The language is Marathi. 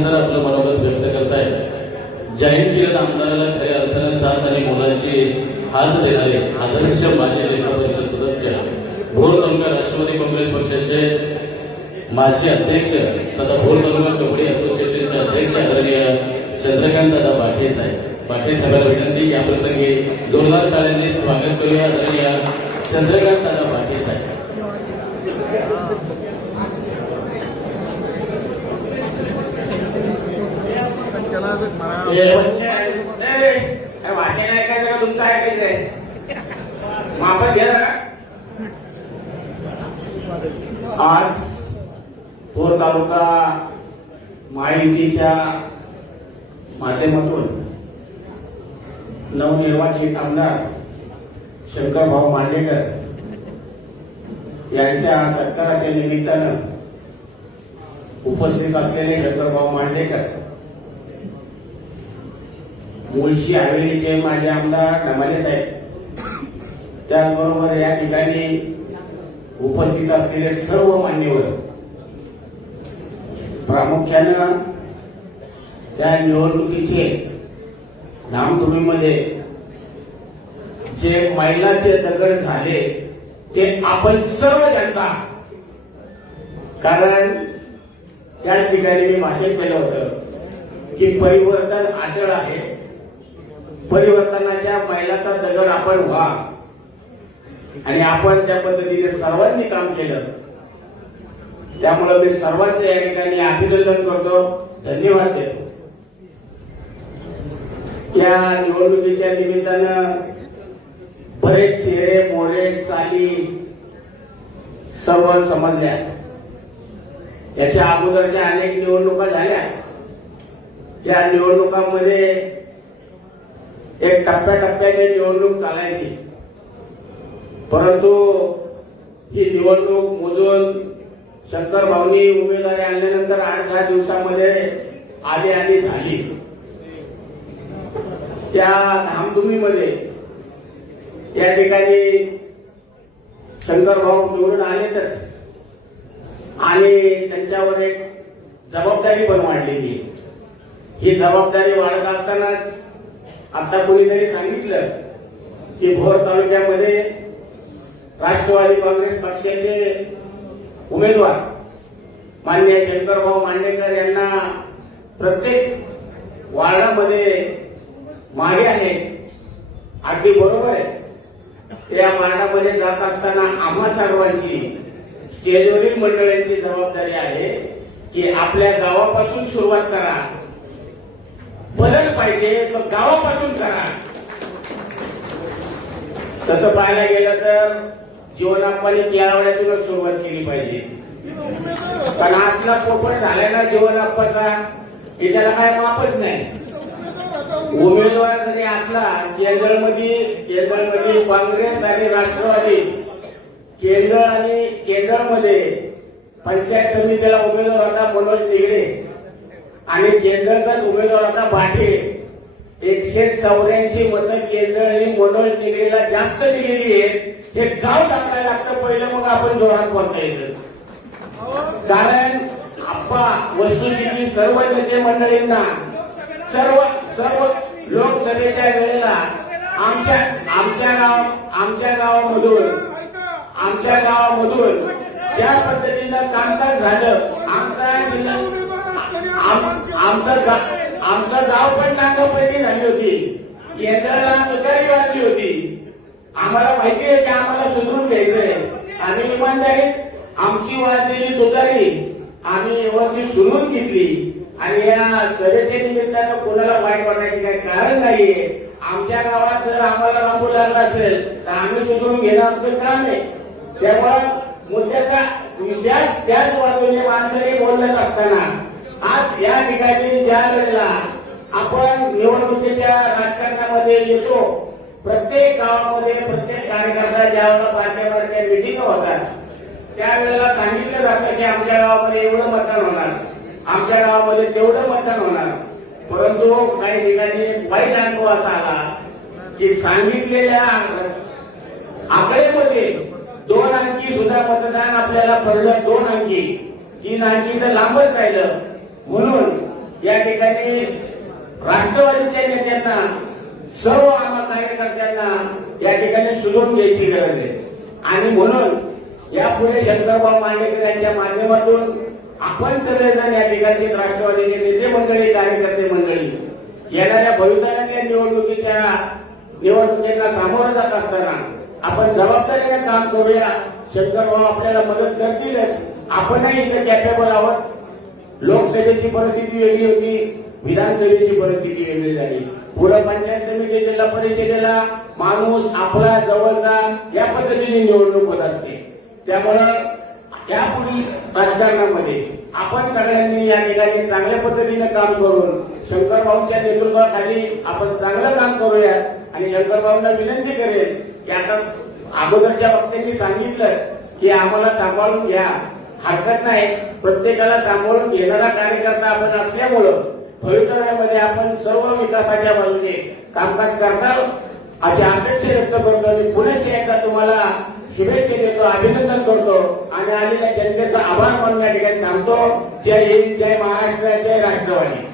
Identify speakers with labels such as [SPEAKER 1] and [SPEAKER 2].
[SPEAKER 1] आल्यानंतर आपलं मनोगत व्यक्त करतायत जाहीर केलं आमदाराला खऱ्या अर्थाने साथ आणि मुलाची हात देणारे आदर्श माजी जिल्हा परिषद सदस्य भोर तालुका राष्ट्रवादी काँग्रेस पक्षाचे माजी अध्यक्ष तथा भोर तालुका कबड्डी असोसिएशनचे अध्यक्ष आदरणीय चंद्रकांत दादा बाटे साहेब. बाटे साहेबांना विनंती या प्रसंगी जोरदार कार्याने स्वागत करूया आदरणीय चंद्रकांत दादा बाटे साहेब.
[SPEAKER 2] भाषण ऐकायचं का? तुमचं ऐकायचंय मापत घ्या आज भोर तालुका महायुतीच्या माध्यमातून नवनिर्वाचित आमदार शंकरभाऊ मांडेकर यांच्या सत्काराच्या निमित्तानं उपस्थित असलेले शंकरभाऊ मांडेकर मुळशी हवेलीचे माझे आमदार डमाले साहेब. त्याचबरोबर या ठिकाणी उपस्थित असलेले सर्व मान्यवर. प्रामुख्यानं त्या निवडणुकीचे धामधुमीमध्ये जे मैलाचे दगड झाले ते आपण सर्व जनता. कारण त्याच ठिकाणी मी भाषण केलं होतं की परिवर्तन आदळ आहे. परिवर्तनाच्या मैलाचा दगड आपण व्हा. आणि आपण त्या पद्धतीने सर्वांनी काम केलं त्यामुळे मी सर्वांचं या ठिकाणी अभिनंदन करतो. धन्यवाद देतो. या निवडणुकीच्या निमित्तानं बरेच चेहरे मोरे चाली सर्व समजल्या याच्या अगोदरच्या अनेक निवडणुका झाल्या त्या निवडणुकांमध्ये एक टप्प्याटप्प्याने निवडणूक चालायची. परंतु ही निवडणूक मोजून शंकर भाऊनी उमेदवारी आणल्यानंतर आठ दहा दिवसामध्ये आधी आधी झाली. त्या धामधुमीमध्ये या ठिकाणी शंकर भाऊ निवडून आलेतच. आणि त्यांच्यावर एक जबाबदारी पण वाढलेली ही जबाबदारी वाढत असतानाच आता कोणीतरी सांगितलं की भोर तालुक्यामध्ये राष्ट्रवादी काँग्रेस पक्षाचे उमेदवार मान्य शंकरभाऊ मांडेकर यांना प्रत्येक वार्डामध्ये मागे आहेत. अगदी बरोबर आहे. त्या वार्डामध्ये जात असताना आम्हा सर्वांची स्टेजवरील मंडळांची जबाबदारी आहे की आपल्या गावापासून सुरुवात करा. बदल पाहिजे मग गावापासून करा तसं पाहायला गेलं तर जीवनापाने यावड्यातूनच सुरुवात केली पाहिजे. कारण असला पोपट झाला ना जीवनाप्पाचा हे त्याला काय मापच नाही. उमेदवार जरी असला केंद्रमध्ये केंद्रमध्ये काँग्रेस आणि राष्ट्रवादी केंद्र आणि केंद्रमध्ये पंचायत समितीला उमेदवार होता मनोज निगडे. आणि केंद्राचा उमेदवार होता भाटे एकशे चौऱ्याऐंशी मतं केंद्र आणि मनोज निगडेला जास्त दिलेली आहेत. हे गाव टाकायला लागतं. पहिलं मग आपण जोरात बोलता येतं. कारण आप्पा वस्तुस्थिती सर्व नेते मंडळींना सर्व सर्व लोकसभेच्या वेळेला आमच्या आमच्या गाव आमच्या गावामधून आमच्या गावामधून ज्या पद्धतीनं कामकाज झालं आमचा जिल्हा आमचं आमचं गाव पण नागापैकी झाली होती. यंत्रणा तुकारी वाटली होती. आम्हाला माहिती आहे की आम्हाला सुधरून घ्यायचंय. आम्ही इमानदारी आमची वाजलेली तुकारी आम्ही व्यवस्थित सुनवून घेतली. आणि या सभेच्या निमित्तानं कोणाला वाईट वाटायचे काही कारण नाहीये. आमच्या गावात जर आम्हाला राबू लागला असेल तर आम्ही सुधरून घेणं आमचं काम आहे. त्यामुळं मुद्द्याचा त्याच त्याच बाजूने माणसाने बोलत असताना आज या ठिकाणी ज्या वेळेला आपण निवडणुकीच्या राजकारणामध्ये येतो प्रत्येक गावामध्ये प्रत्येक कार्यकर्ता ज्या वेळेला बारक्या बारक्या मिटिंग होतात त्यावेळेला सांगितलं जातं की आमच्या गावामध्ये एवढं मतदान होणार. आमच्या गावामध्ये तेवढं मतदान होणार. परंतु काही ठिकाणी वाईट अनुभव असा आला की सांगितलेल्या आकडेमध्ये दोन अंकी सुद्धा मतदान आपल्याला पडलं. दोन अंकी. तीन अंकी तर लांबच राहिलं. म्हणून या ठिकाणी राष्ट्रवादीच्या नेत्यांना सर्व आम्हा कार्यकर्त्यांना या ठिकाणी सुधरून घ्यायची गरज आहे. आणि म्हणून यापुढे शंकरभाऊ मांडेकर यांच्या माध्यमातून आपण सगळेजण या ठिकाणी राष्ट्रवादीचे नेते मंडळी कार्यकर्ते मंडळी येणाऱ्या भविष्यातल्या निवडणुकीच्या निवडणुकींना सामोरं जात असताना आपण जबाबदारीने काम करूया. शंकरभाऊ आपल्याला मदत करतीलच. आपणही इथं कॅपेबल आहोत. लोकसभेची परिस्थिती वेगळी होती विधानसभेची परिस्थिती वेगळी झाली. पुढे पंचायत समिती जिल्हा परिषदेला माणूस आपला जवळचा या पद्धतीने निवडणूक होत असते. त्यामुळं यापुढील राजकारणामध्ये आपण सगळ्यांनी या ठिकाणी चांगल्या पद्धतीने काम करून शंकरभाऊंच्या नेतृत्वाखाली आपण चांगलं काम करूया आणि शंकरभाऊंना विनंती करेल की आता अगोदरच्या वक्त्यांनी सांगितलं की आम्हाला सांभाळून घ्या. हरकत नाही. प्रत्येकाला सांभाळून घेणारा कार्यकर्ता आपण असल्यामुळं भवितव्यामध्ये आपण सर्व विकासाच्या बाजूने कामकाज करणार अशी अपेक्षा व्यक्त करतो मी पुनश्च एकदा तुम्हाला शुभेच्छा देतो अभिनंदन करतो आणि आलेल्या जनतेचा आभार मानून या ठिकाणी थांबतो. जय हिंद जय महाराष्ट्र जय राष्ट्रवादी.